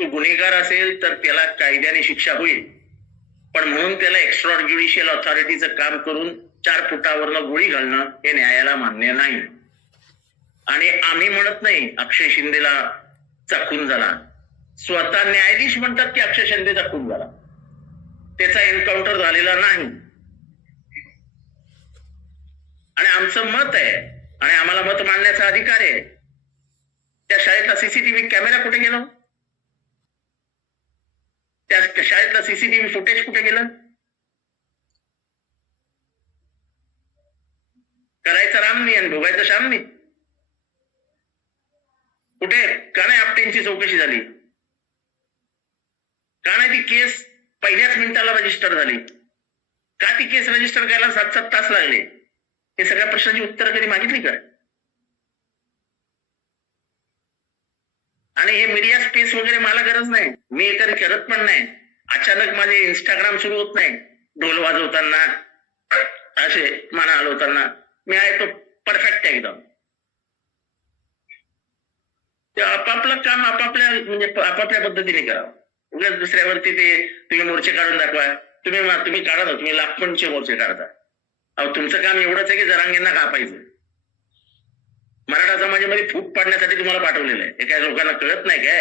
तो गुन्हेगार असेल तर त्याला कायद्याने शिक्षा होईल. पण म्हणून त्याला एक्स्ट्रा ज्युडिशियल ऑथॉरिटीचं काम करून चार फुटावरनं गोळी घालणं हे न्यायाला मान्य नाही. आणि आम्ही म्हणत नाही अक्षय शिंदेला चाकून झाला. स्वतः न्यायाधीश म्हणतात की अक्षय शिंदे चाकून झाला. त्याचा एन्काउंटर झालेला नाही. आणि आमचं मत आहे आणि आम्हाला मत मांडण्याचा अधिकार आहे. त्या शाळेतला सीसीटीव्ही कॅमेरा कुठे गेला त्या शाळेतलं सीसीटीव्ही फुटेज कुठे गेलं? करायचं रामनी आणि भोगायचं श्यामनी कुठे? का नाही आपटेंची चौकशी झाली. का नाही ती केस पहिल्याच मिनिटाला रजिस्टर झाली. का ती केस रजिस्टर करायला सात सात तास लागले? हे सगळ्या प्रश्नाची उत्तर कधी मागितली का? आणि हे मीडिया स्पेस वगैरे मला गरज नाही. मी हे करत पण नाही. अचानक माझे इंस्टाग्राम सुरू होत नाही. ढोल वाजवताना असे मना हलवताना. मी आहे तो परफेक्ट आहे एकदम. ते आपापलं काम आपापल्या म्हणजे आपापल्या पद्धतीने करावं उगाच दुसऱ्यावरती ते तुम्ही मोर्चे काढून दाखवा. तुम्ही तुम्ही काढा तुम्ही लाखोंचे मोर्चे काढता अहो तुमचं काम एवढंच आहे की जरांगींना कापायचं. मराठा समाजामध्ये फूट पाडण्यासाठी तुम्हाला पाठवलेलं आहे. हे काय लोकांना कळत नाही काय?